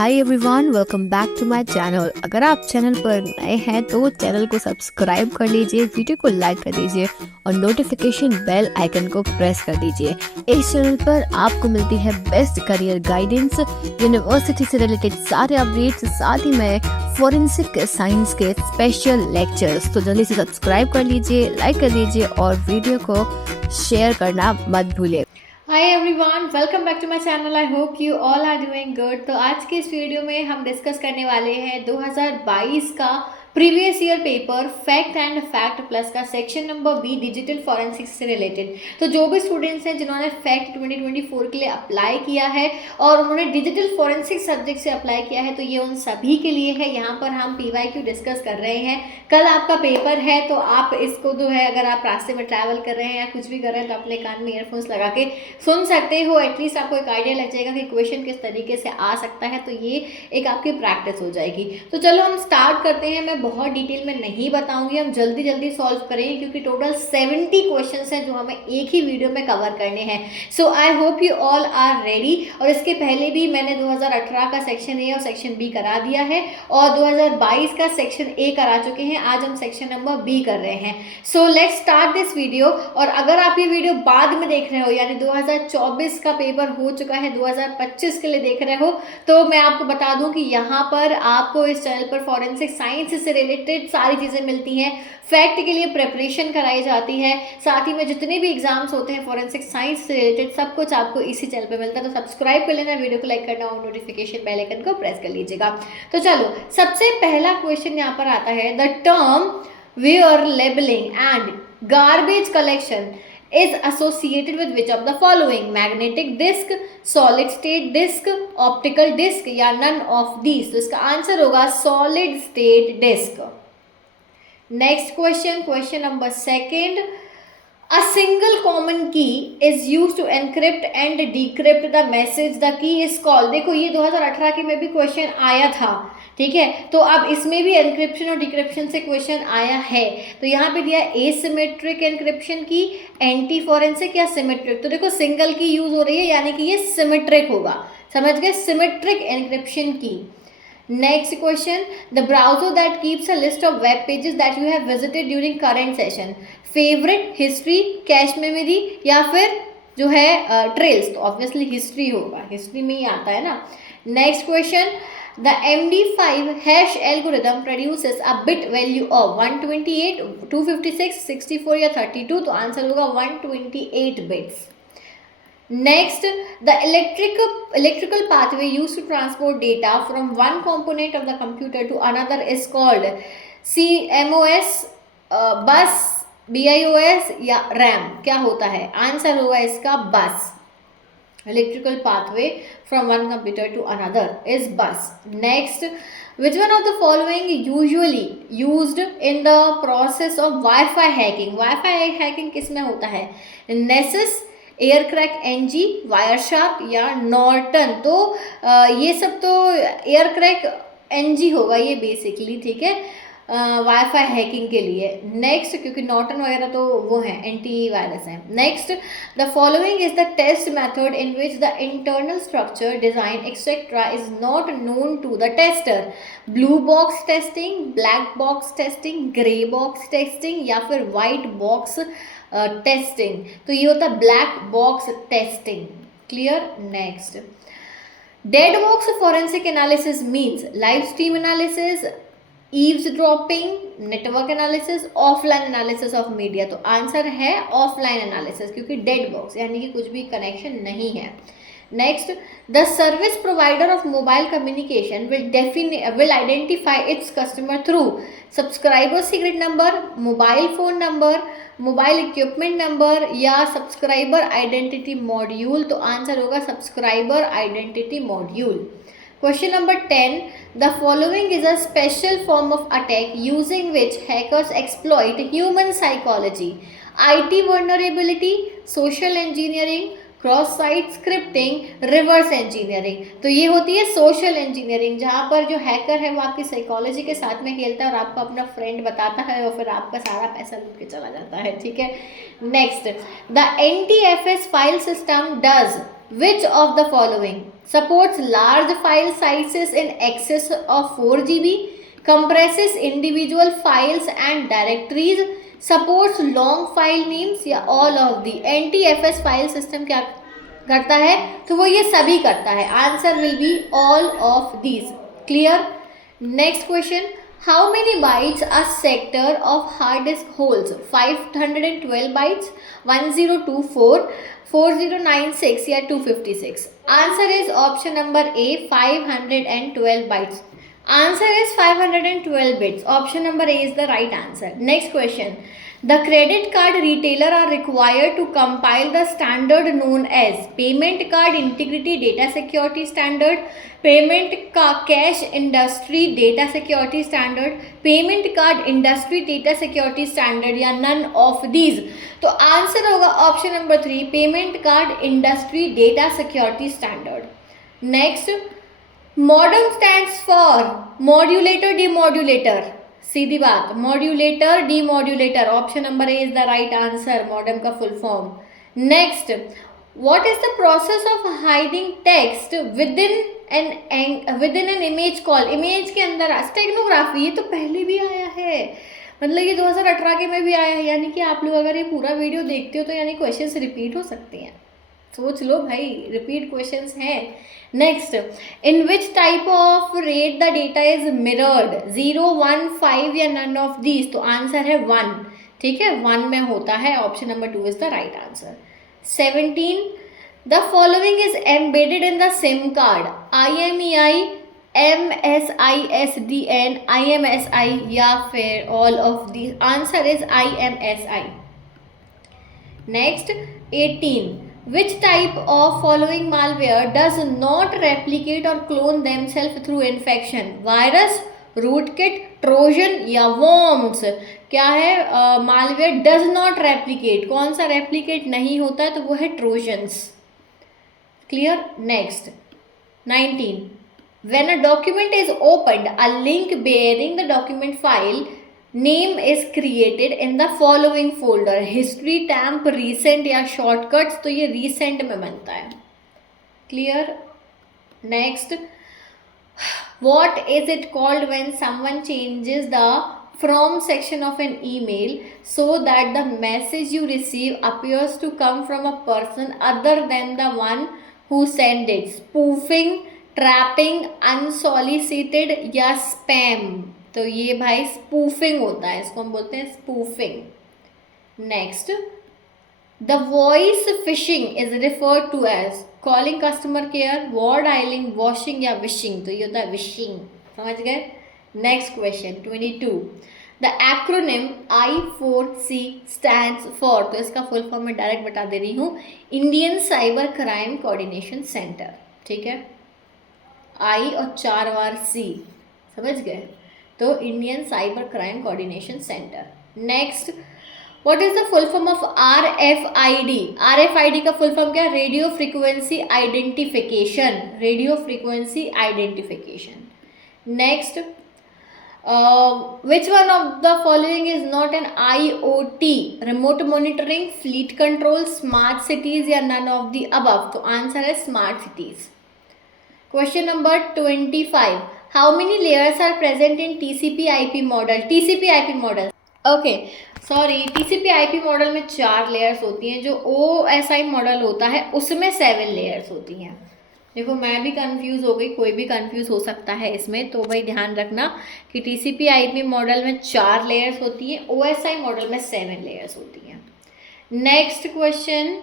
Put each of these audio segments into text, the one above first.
Hi everyone, welcome back to my channel. अगर आप channel पर नए हैं तो चैनल को सब्सक्राइब कर लीजिए, वीडियो को लाइक कर दीजिए और नोटिफिकेशन बेल आइकन को प्रेस कर दीजिए। इस चैनल पर आपको मिलती है बेस्ट करियर गाइडेंस, यूनिवर्सिटी से रिलेटेड सारे अपडेट्स, साथ ही में फॉरेंसिक साइंस के स्पेशल लेक्चर्स। तो जल्दी से सब्सक्राइब कर लीजिए, लाइक कर लीजिए और वीडियो को शेयर करना मत भूलिए। Hi everyone, welcome back to my channel. I hope you all are doing good. तो आज के इस वीडियो में हम डिस्कस करने वाले हैं 2022 का previous year paper fact and fact plus का section number B digital forensics से रिलेटेड। तो जो भी स्टूडेंट्स हैं जिन्होंने फैक्ट 2024 के लिए अप्लाई किया है और उन्होंने डिजिटल फॉरेंसिक्स सब्जेक्ट से अप्लाई किया है, तो ये उन सभी के लिए है। यहाँ पर हम PYQ डिस्कस कर रहे हैं। कल आपका पेपर है तो आप इसको जो है, अगर आप रास्ते में ट्रैवल कर रहे हैं या कुछ भी कर रहे हैं तो अपने कान में ईयरफोन्स लगा के सुन सकते हो। एटलीस्ट आपको एक आइडिया लग जाएगा कि क्वेश्चन किस तरीके से आ सकता है, तो ये एक आपकी प्रैक्टिस हो जाएगी। तो चलो हम स्टार्ट करते हैं। मैं बहुत डिटेल में नहीं बताऊंगी, हम जल्दी जल्दी सॉल्व करेंगे क्योंकि टोटल 70 क्वेश्चंस हैं जो हमें एक ही वीडियो में कवर करने हैं। So I hope you all are ready. और इसके पहले भी मैंने 2018 का सेक्शन ए और सेक्शन बी करा दिया है और 2022 का सेक्शन ए करा चुके हैं। आज हम सेक्शन नंबर बी कर रहे हैं। So let's start this video. और अगर आप ये वीडियो बाद में देख रहे हो, यानी 2024 का पेपर हो चुका है, 2025 के लिए देख रहे हो, तो मैं आपको बता दूं कि यहाँ पर आपको इस चैनल पर फॉरेंसिक साइंस से रिलेटेड सारी चीज़ें मिलती हैं। फैक्ट के लिए प्रिपरेशन कराई जाती है, साथ ही में जितने भी एग्जाम्स होते हैं फॉरेंसिक साइंस से रिलेटेड सब कुछ आपको इसी चैनल पे मिलता है। तो सब्सक्राइब कर लेना, वीडियो को लाइक करना और नोटिफिकेशन बेल आइकन को प्रेस कर लीजिएगा। तो चलो, सबसे पहला क्वेश्चन यहाँ पर आता है, the term wear levelling and garbage collection is associated with which of the following? Magnetic disk, solid state disk, optical disk या none of these? तो इसका आंसर होगा solid state disk। Next question, question number second, A single common key is used to encrypt and decrypt the message. The key is called। देखो, ये 2018 के में भी question आया था, ठीक है। तो अब इसमें भी एनक्रिप्शन और डिक्रिप्शन से क्वेश्चन आया है। तो यहाँ पे दिया एसिमेट्रिक एनक्रिप्शन की, एंटी फॉरेंसिक या सिमेट्रिक। तो देखो, सिंगल की यूज हो रही है यानी कि ये सिमेट्रिक होगा, समझ गए, सिमेट्रिक एनक्रिप्शन की। Next question, the browser that keeps a list of web pages that you have visited during current session. Favourite, history, cache memory या फिर जो है ट्रेल्स। तो ऑब्वियसली हिस्ट्री होगा, हिस्ट्री में ही आता है ना। Next question, the MD5 hash algorithm produces a bit value of 128, 256, 64 या 32। तो आंसर होगा 128 bits. Next, the electrical pathway used to transport data from one component of the computer to another is called CMOS, bus, BIOS या RAM। क्या होता है? Answer होगा इसका बस। Electrical pathway from one computer to another is bus. Next, which one of the following usually used in the process of Wi-Fi hacking? Wi-Fi hacking किस में होता है? Nessus, एयरक्रैक NG, वायरशार्क या नॉर्टन। तो ये सब तो एयरक्रैक NG होगा ये बेसिकली, ठीक है, वाईफाई हैकिंग के लिए। नेक्स्ट, क्योंकि नॉर्टन वगैरह तो वो है एंटी वायरस है। Next, the following is the test method in which the internal structure, design etcetera is not known to the tester. Blue box testing, black box testing, grey box testing या फिर white box testing. तो ये होता है black box testing. Clear. Next, dead box forensic analysis means live stream analysis, eavesdropping, network analysis, offline analysis of media. तो answer है offline analysis, क्योंकि dead box यानी कि कुछ भी कनेक्शन नहीं है। Next, the service provider of mobile communication will identify its customer through subscriber secret number, mobile phone number, mobile equipment number या सब्सक्राइबर आइडेंटिटी मॉड्यूल। तो आंसर होगा subscriber identity module. Question number 10. The following is a special form of attack using which hackers exploit human psychology. IT vulnerability, social engineering, cross site scripting, reverse engineering. तो ये होती है social engineering, जहाँ पर जो hacker है वो आपकी साइकोलॉजी के साथ में खेलता है और आपको अपना फ्रेंड बताता है और फिर आपका सारा पैसा लूट के चला जाता है, ठीक है। Next, the NTFS file system does Which of the following supports large file sizes in excess of 4 GB, compresses individual files and directories, supports long file names, या all of the? NTFS file system क्या करता है? तो वो ये सभी करता है. Answer will be all of these. Clear? Next question. How many bytes a sector of hard disk holds? 512 bytes, 1024, 4096 या 256? Answer is option number A, 512 bytes. Answer is 512 bits. Option number A is the right answer. Next question. The credit card retailer are required to compile the standard known as Payment Card Integrity Data Security Standard, Payment Cash Industry Data Security Standard, Payment Card Industry Data Security Standard या none of these? तो answer होगा option number 3, payment card industry data security standard. Next, modem stands for modulator demodulator. सीधी बात, modulator demodulator. Option number A is the right answer, modem का full form. Next, what is the process of hiding text within an image call? Image के अंदर steganography. ये तो पहले भी आया है, मतलब ये 2018 के में भी आया है. यानी कि आप लोग अगर ये पूरा वीडियो देखते हो तो यानी क्वेश्चंस रिपीट हो सकते हैं. सोच लो भाई, रिपीट क्वेश्चंस हैं. Next, in which type of rate the data is mirrored? 0, 1, 5 या नन ऑफ दीज? तो आंसर है 1. ठीक है, 1 में होता है. Option number 2 is the right answer. 17, the following is embedded in the SIM card? IMEI, MSISDN, IMSI या फिर all of the? Answer is IMSI. Next, 18, which type of following malware does not replicate or clone themselves through infection? Virus, rootkit, trojan या worms? क्या है? malware does not replicate. कौन सा replicate नहीं होता है? तो वो है trojans. Clear? Next, 19, when a document is opened, a link bearing the document file name is created in the following folder? history, temp, recent या shortcuts? तो ये recent में बनता है. Clear? Next, what is it called when someone changes the from section of an email so that the message you receive appears to come from a person other than the one who sent it? spoofing, trapping, unsolicited या spam? तो ये भाई spoofing होता है, इसको हम बोलते हैं spoofing. Next, the voice phishing is referred to as calling customer care, war dialling, washing या विशिंग? तो ये होता है विशिंग. समझ गए? Next question 22, the acronym I4C stands for? तो इसका फुल फॉर्म मैं डायरेक्ट बता दे रही हूँ, Indian cyber crime coordination centre. ठीक है, I और 4 बार C. समझ गए? तो Indian cyber crime coordination centre. Next, what is the full form of RFID? RFID का फुल फॉर्म क्या है? Radio frequency identification. Radio frequency identification. Next, which one of the following is not an IoT? remote monitoring, fleet control, smart cities या none of the above? तो answer है smart cities. Question number 25, how many layers are present in TCP/IP model? TCP/IP model, okay sorry, TCP/IP model में 4 layers होती हैं. जो OSI model होता है उसमें 7 लेयर्स होती हैं. देखो मैं भी कंफ्यूज हो गई, कोई भी कंफ्यूज हो सकता है इसमें, तो भाई ध्यान रखना कि TCP/IP मॉडल में 4 लेयर्स होती हैं, OSI मॉडल में 7 लेयर्स होती हैं. Next question,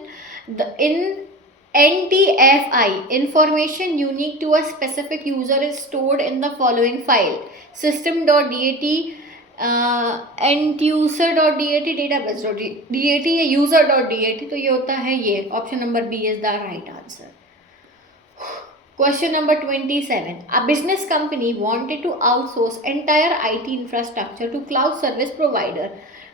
in NTFI, information unique to a specific user is stored in the following file: system.dat, entuser.dat, database.dat या user.dat? तो ये होता है ये. Option number B is the right answer. Question number 27, a business company wanted to outsource entire IT infrastructure to cloud service provider.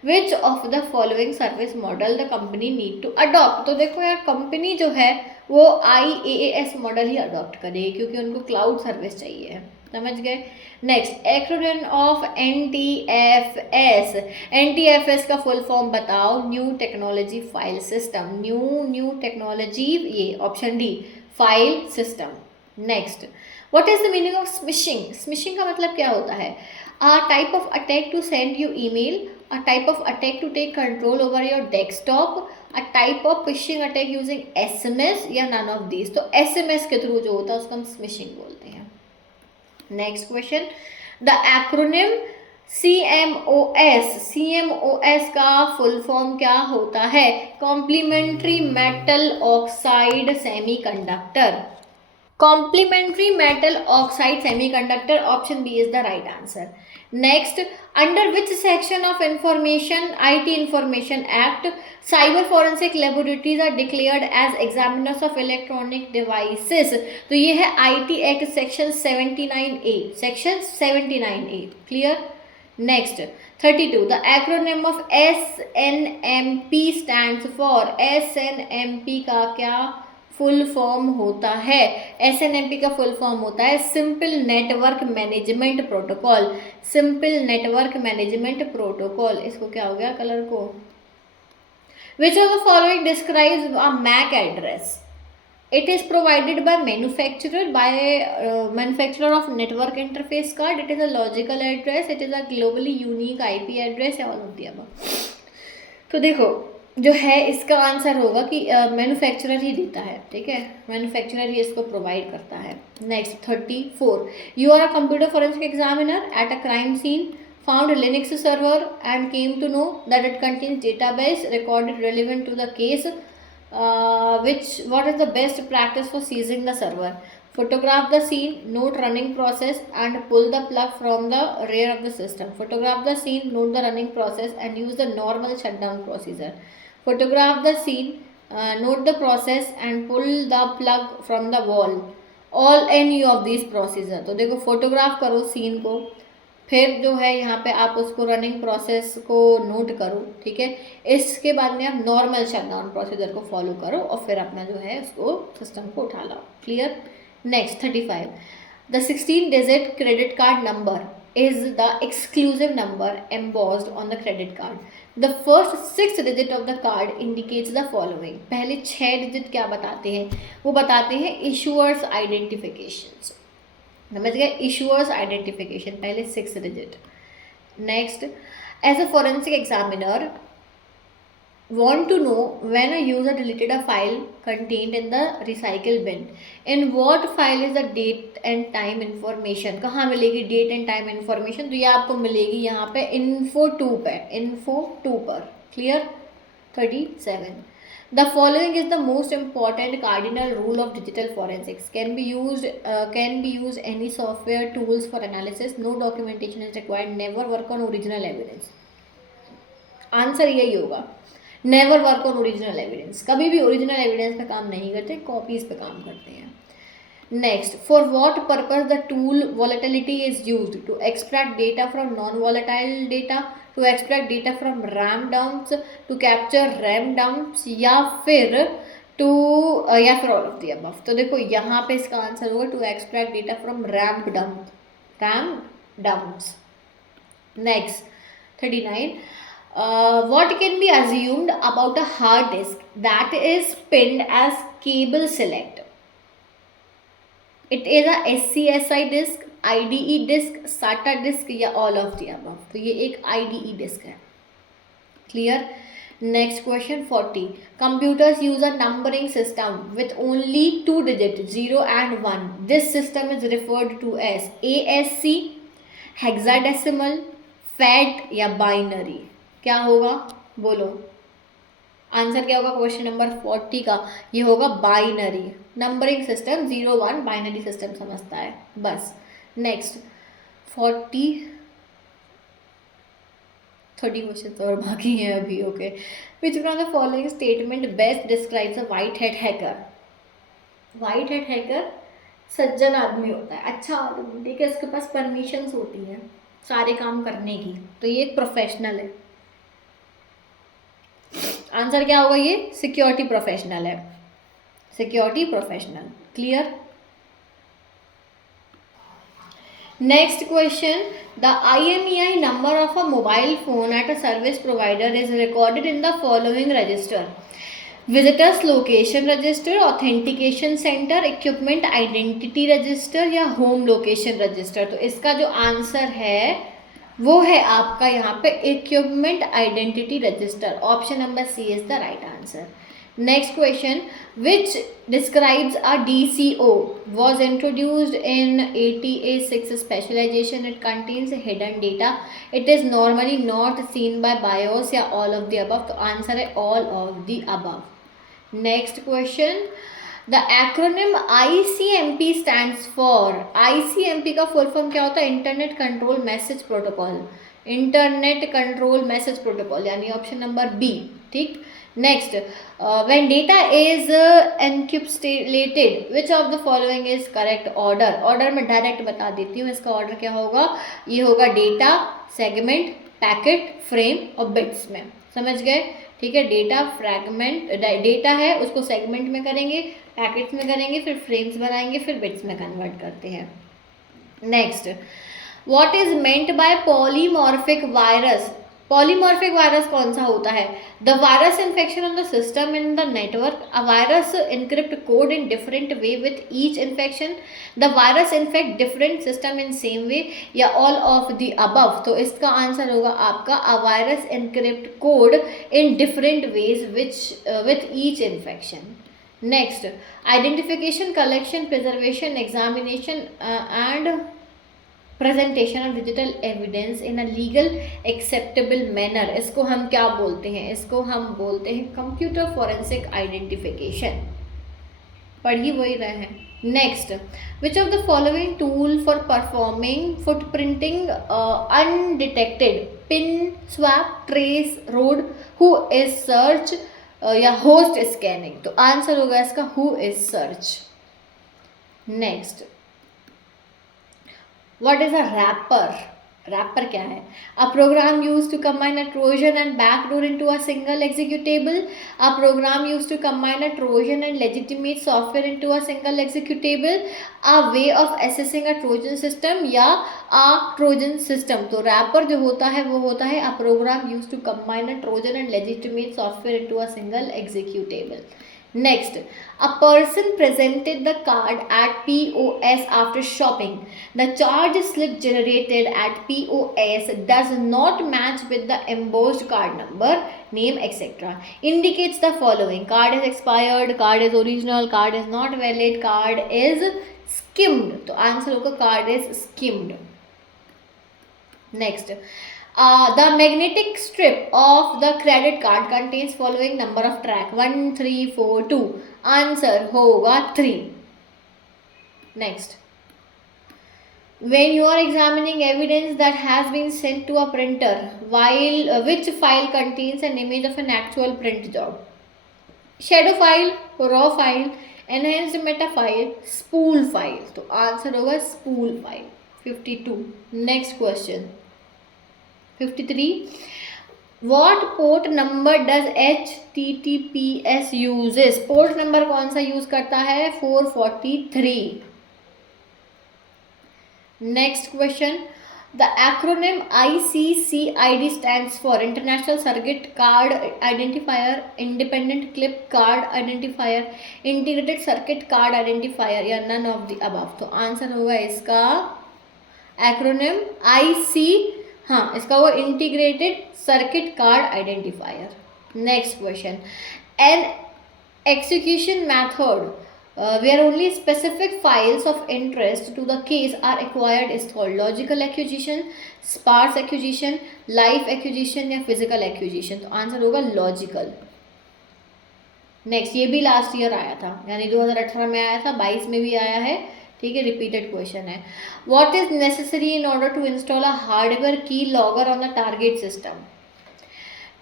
Which of the following service model the company need to adopt. तो देखो यार, company जो है वो IaaS model ही adopt करेगी क्योंकि उनको cloud service चाहिए, समझ गए। Next, acronym of NTFS। NTFS का फुल फॉर्म बताओ। New technology file system. New technology, ये option D, file system. Next, what is the meaning of smishing. Smishing का मतलब क्या होता है? A type of attack to send you email, a type of attack to take control over your desktop, a type of phishing attack using SMS, या none of these. तो SMS के through जो होता है उसको हम स्मिशिंग बोलते हैं। Next question, the acronym CMOS। CMOS का फुल फॉर्म क्या होता है? Complementary metal oxide semiconductor. Complementary metal oxide semiconductor, option B is the right answer. Next, under which section of IT Information Act cyber forensic laboratories are declared as examiners of electronic devices? तो ये है IT Act section 79A, section 79A, clear? Next, 32, the acronym of SNMP stands for। SNMP का क्या full form होता है? SNMP का full form होता है simple network management protocol. Simple network management protocol. इसको क्या हो गया कलर को? Which of the following describes a MAC address? It is provided by manufacturer of network interface card. It is a logical address. It is a globally unique IP address, या all of the above। तो देखो जो है इसका answer होगा कि manufacturer ही देता है, ठीक है, मैन्युफैक्चरर ही इसको प्रोवाइड करता है। Next, 34, you are a computer forensic examiner at a crime scene, found Linux server and came to know that it contains database recorded relevant to the case, what is the best practice for seizing the server? Photograph the scene, note running process and pull the plug from the rear of the system. Photograph the scene, note the running process and use the normal shutdown procedure. Photograph the scene, note the process and pull the plug from the wall. All any of these procedure। तो देखो photograph करो scene को, फिर जो है यहाँ पे आप उसको रनिंग प्रोसेस को नोट करो, ठीक है। इसके बाद में आप नॉर्मल शटडाउन प्रोसीजर को फॉलो करो और फिर अपना जो है उसको सिस्टम को उठा लाओ, clear. Next, 35, the 16 digit credit card number is the exclusive number embossed on the credit card. The first 6 digit of the card indicates the following। पहले 6 डिजिट क्या बताते हैं? वो बताते हैं issuers identifications, समझ गए, issuers identification, पहले 6 डिजिट। Next, as a forensic examiner want to know when a user deleted a file contained in the recycle bin, in what file is the date and time information? कहाँ मिलेगी date and time information? तो ये आपको मिलेगी यहाँ पे info2 पे, info2 पर, clear। 37, the following is the most important cardinal rule of digital forensics, can be used any software tools for analysis, no documentation is required, never work on original evidence। Answer यही होगा, never work on original evidence. कभी भी original evidence पे काम नहीं करते, copies पे काम करते हैं। Next, for what purpose the tool volatility is used? To extract data from non volatile data, to extract data from RAM dumps, to capture RAM dumps, या फिर ऑल ऑफ द अबव। तो देखो यहाँ पे इसका आंसर होगा to extract data from RAM dumps. Next, 39, what can be assumed about a hard disk that is pinned as cable select? It is a SCSI disk, IDE disk, SATA disk, या all of the above। तो ये एक IDE disk है, clear. Next question, 40, computers use a numbering system with only 2 digits, 0 and 1. This system is referred to as ASC, hexadecimal, FAT या binary। क्या होगा बोलो, answer क्या होगा क्वेश्चन नंबर 40 का? ये होगा binary numbering system, 0 1 binary system समझता है बस। नेक्स्ट, 30 क्वेश्चन और बाकी हैं अभी, okay. Which one of the following statement best describes a white head hacker? White head hacker सज्जन आदमी होता है, अच्छा आदमी, ठीक है, इसके पास परमिशंस होती हैं सारे काम करने की, तो ये एक प्रोफेशनल है। आंसर क्या होगा? ये सिक्योरिटी प्रोफेशनल है, security professional. Clear? Next question, the IMEI number of a mobile phone at a service provider is recorded in the following register: visitors location register, authentication centre, equipment identity register या home location register. तो इसका जो answer है वो है आपका यहाँ पे equipment identity register. Option number C is the right answer. Next question, which describes a DCO was introduced in ATA6 specialization. It contains hidden data. It is normally not seen by BIOS या all of the above। तो answer है all of the above। Next question, the acronym ICMP stands for. ICMP का full form क्या होता है? Internet control message protocol, internet control message protocol, यानी option number B. ठीक। Next, when data is encrypted which of the following is correct order? Order में direct बता देती हूँ, इसका ऑर्डर क्या होगा? ये होगा डेटा, सेगमेंट, पैकेट, फ्रेम और बिट्स में। समझ गए? ठीक है। डेटा फ्रैगमेंट, डेटा है उसको सेगमेंट में करेंगे, पैकेट्स में करेंगे, फिर फ्रेम्स बनाएंगे, फिर बिट्स में कन्वर्ट करते हैं। Next, what is meant by polymorphic virus? Polymorphic virus कौन सा होता है? The virus infection on the system in the network. A virus encrypt code in different way with each infection. The virus infect different system in same way या all of the above. तो इसका answer होगा आपका a virus encrypt code in different ways with each infection. Next, identification, collection, preservation, examination and presentation of digital evidence in a legal acceptable manner. इसको हम क्या बोलते हैं? इसको हम बोलते हैं कंप्यूटर फॉरेंसिक आइडेंटिफिकेशन। पढ़ ही वही रहे हैं। Next, which of the following tool for performing footprinting undetected? Pin swap, trace, road, who is search या होस्ट स्कैनिंग। तो आंसर होगा इसका who is search. Next, What is a wrapper? Wrapper क्या है? A program used to combine a Trojan and backdoor into a single executable. A program used to combine a Trojan and legitimate software into a single executable. A way of assessing a Trojan system या a Trojan system। तो wrapper जो होता है वो होता है a program used to combine a Trojan and legitimate software into a single executable। Next, a person presented the card at POS after shopping. The charge slip generated at POS does not match with the embossed card number, name, etc. Indicates the following: card is expired, card is original, card is not valid, card is skimmed। तो answer होगा card is skimmed। Next, the magnetic strip of the credit card contains following number of track: 1 3 4 2। Answer होगा 3। Next, when you are examining evidence that has been sent to a printer, while which file contains an image of an actual print job? Shadow file, raw file, enhanced meta file, spool file। तो answer होगा spool file। 52। Next question, 53, what port number does HTTPS uses? Port number कौन सा use करता है? 443। Next question, the acronym ICCID stands for international circuit card identifier, independent clip card identifier, integrated circuit card identifier या none of the above. तो answer होगा इसका acronym इसका वो integrated circuit card identifier. Next question, an execution method where only specific files of interest to the case are acquired is called logical acquisition, sparse acquisition, live acquisition या physical acquisition। तो answer होगा logical. Next, ये भी last year आया था, यानी 2018 में आया था, 22 में भी आया है। ठीक है, रिपीटेड क्वेश्चन है। What is necessary in order to install a hardware key logger on the target system?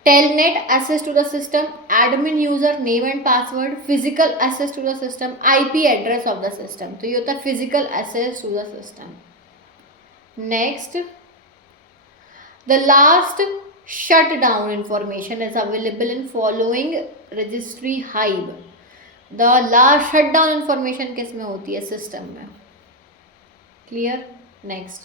Telnet access to the system, admin user name and password, physical access to the system, IP address of the system। तो ये होता है physical access to the system। Next, the last shut down information is available in following registry hive. The last shutdown information किस में होती है? System में. Clear. Next,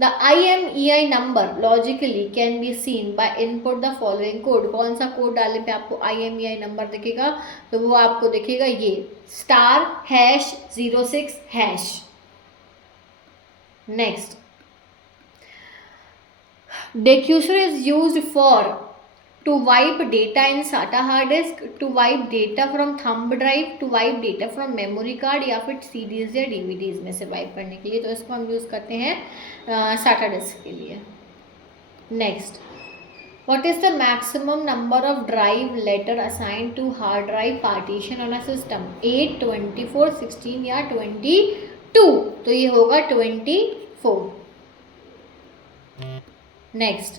the IMEI number logically can be seen by input the following code. कौन सा code डालने पे आपको IMEI नंबर दिखेगा? तो वो आपको दिखेगा ये *#06#. Next, diffuser is used for to wipe data in SATA hard disk, to wipe data from thumb drive, to wipe data from memory card, या फिर CDs या DVDs में से वाइप करने के लिए. तो इसको हम यूज़ करते हैं SATA disk के लिए. Next, what is the maximum number of drive letter assigned to hard drive partition on a system? 8, 24, 16 या 22. तो ये होगा 24. Next,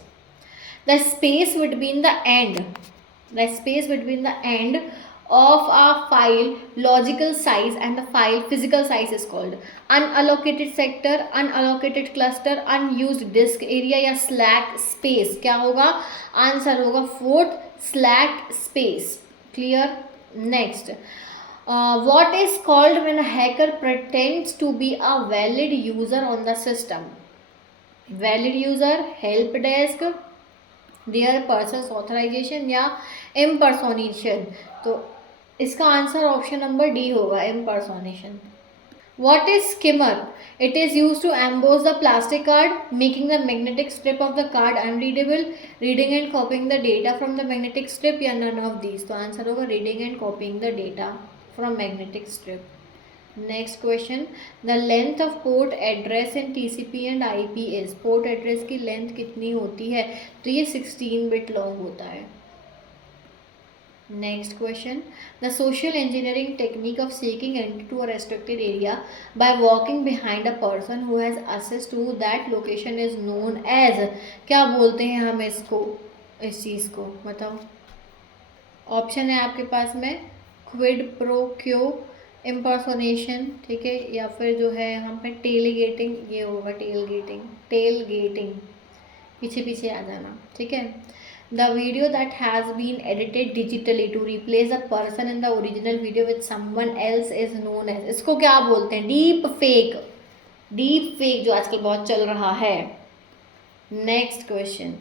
the space between the end of a file logical size and the file physical size is called unallocated sector, unallocated cluster, unused disk area या slack space. क्या होगा? Answer होगा 4th, slack space. clear. next, what is called when a hacker pretends to be a valid user on the system? valid user, help desk, their persons authorization या impersonation. तो इसका answer option number D होगा, impersonation. What is skimmer? It is used to emboss the plastic card, making the magnetic strip of the card unreadable, reading and copying the data from the magnetic strip या none of these. तो answer होगा reading and copying the data from magnetic strip. Next question, the length of port address in TCP and IP is. Port address की length कितनी होती है? तो ये 16 bit long होता है. Next question, the social engineering technique of seeking entry to a restricted area by walking behind a person who has access to that location is known as. क्या बोलते हैं हम इसको, इस चीज़ को? बताओ. ऑप्शन है आपके पास में क्विड प्रो क्यो, इम्पर्सोनेशन, ठीक है, या फिर जो है यहाँ पे टेलगेटिंग. ये होगा टेलगेटिंग. पीछे पीछे आ जाना, ठीक है. The video that has been edited digitally to replace the person in the original video with someone else is known as. इसको क्या बोलते हैं? डीप फेक जो आजकल बहुत चल रहा है. Next question,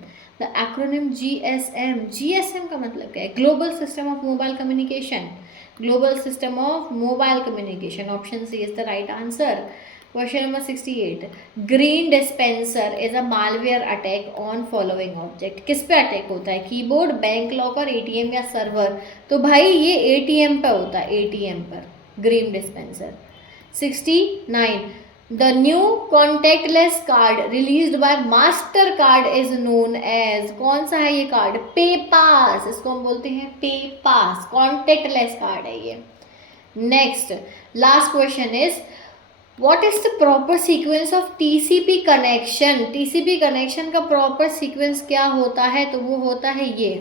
the acronym GSM का मतलब क्या है? Global system of mobile communication. Global System of Mobile Communication. Option C is the right answer. Question number 68. Green Dispenser is a malware attack on following object. किस पे attack होता है? Keyboard, bank locker, ATM या server? तो भाई ये ATM पे होता है, ATM पर. Green Dispenser. 69. The new contactless card released by Mastercard is known as. कौन सा है ये कार्ड? PayPass. इसको हम बोलते हैं PayPass. contactless कार्ड है ये. Next, last question is what is the proper sequence of TCP connection? TCP connection का प्रॉपर सीक्वेंस क्या होता है? तो वो होता है ये.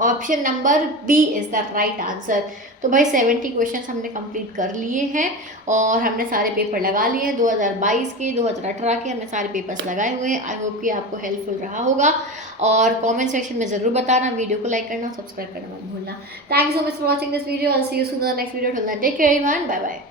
Option number B is the right answer. तो भाई 70 क्वेश्चंस हमने कंप्लीट कर लिए हैं और हमने सारे पेपर लगा लिए हैं. 2022 के, 2018 के हमने सारे पेपर्स लगाए हुए हैं. आई होप कि आपको हेल्पफुल रहा होगा और कमेंट सेक्शन में ज़रूर बताना. वीडियो को लाइक करना, सब्सक्राइब करना मत भूलना. Thank you so much for watching this video. I see you soon in the next video. Till then take care everyone. Bye bye.